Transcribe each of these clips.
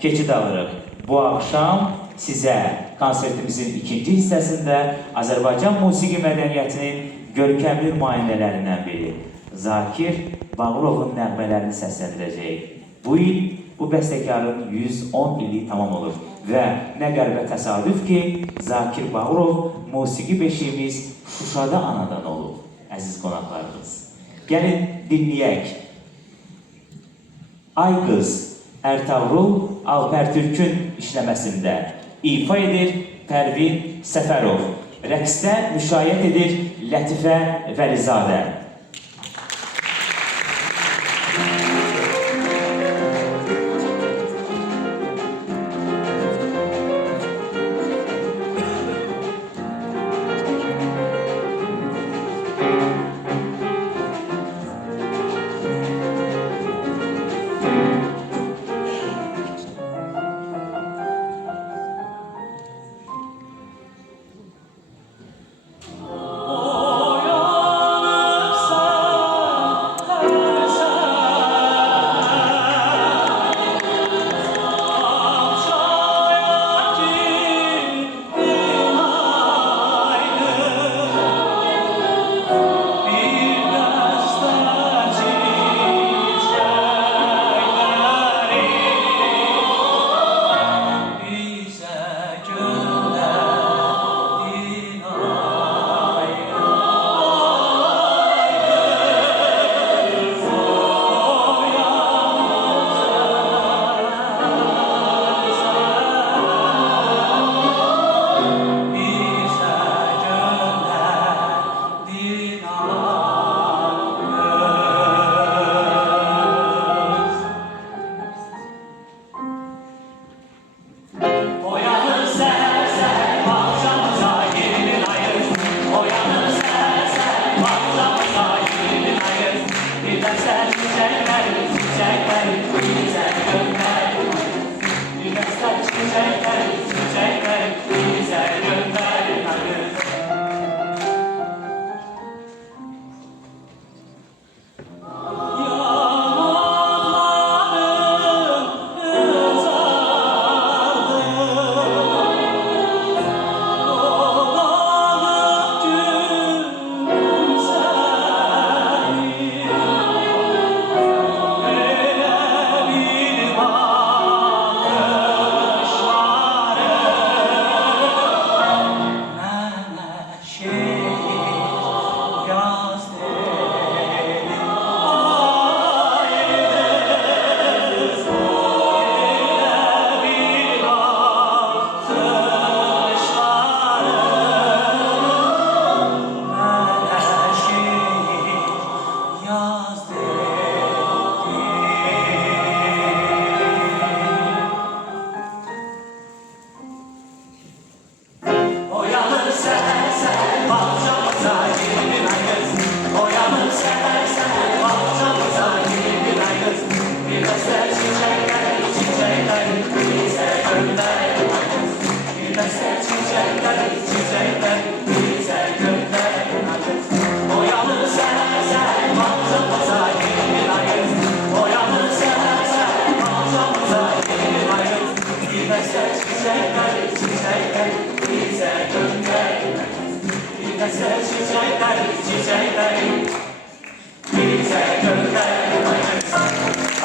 keçid alırıq. Bu axşam sizə konsertimizin ikinci hissəsində Azərbaycan musiqi mədəniyyətinin görkəmli nümayəndələrindən biri Zakir Bağırovun nəğmələrini səsləndirəcəyik. Bu il bu bəstəkarın 110 ili tamam olur və nə qəribə təsadüf ki, Zakir Bağırov musiqi beşiyimiz Şuşada anadan olub, əziz qonaqlarımız. Gəlin dinləyək. Ay qız, Ərtavrul Alper Türk'ün işləməsində ifa edir Pərvin Səfərov, rəqsdə müşayiət edir Lətifə Vəlizadə.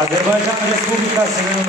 Azerbaycan Respublikası'nın